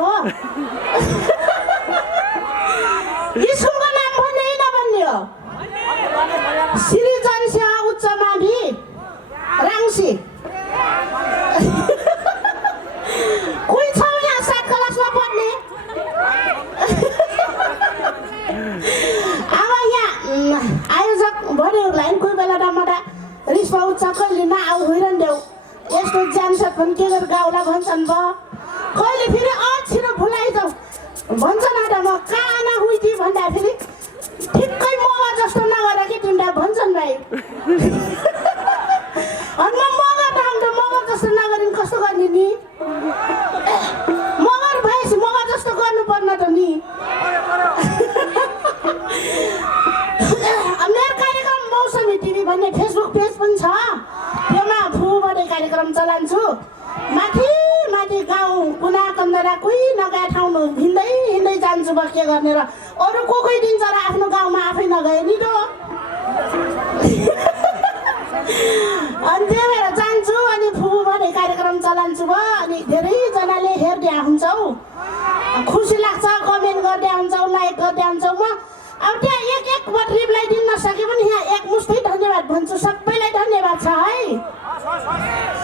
हो स्कुलको नाम भन्ने नभन्ने हो श्री जनसेवा उच्च मावि राङ्सी कोही छ यहाँ 7 क्लासमा पढ्ने अब यहाँ आयोजक भनेहरूलाई कोही बेला रामडा रिस पाउँछ कहिले नआउ होइरहन्देऊ यस्तो जान्छ भने के गरेर गाउँला भन्छन् भयो कहिले फेरि छिटो भुलाइजाऊ भन्छ न त म काना हुइथी भन्दा फेरि ठिक्कै मगा जस्तो नगर कि तिमीलाई भन्छन् भाइ अनि म मगा त अन्त मगा जस्तो नगरिन् कस्तो गर्ने नि मगर भएपछि मगा जस्तो गर्नुपर्ने त नि मेरो कार्यक्रम मौसमी टिभी भन्ने फेसबुक पेज पनि छ त्योमा फुबाट कार्यक्रम चलान्छु माथि माथि गाउँ कुना कन्दरा कोही नगए ठाउँमा हिँड्दै जान्छु बस के गर्ने र अरू कोही दिन्छ र आफ्नो गाउँमा आफै नगए नि त अनि त्यही भएर जान्छु अनि फुबाट कार्यक्रम चलान्छु भयो अनि धेरैजनाले हेर्दै हुन्छौ खुसी लाग्छ कमेन्ट गर्दै हुन्छौ लाइक गर्दै हुन्छौ म अब त्यहाँ एक रिप्लाई दिन नसके पनि यहाँ एक मुष्टै धन्यवाद भन्छु सबैलाई धन्यवाद छ है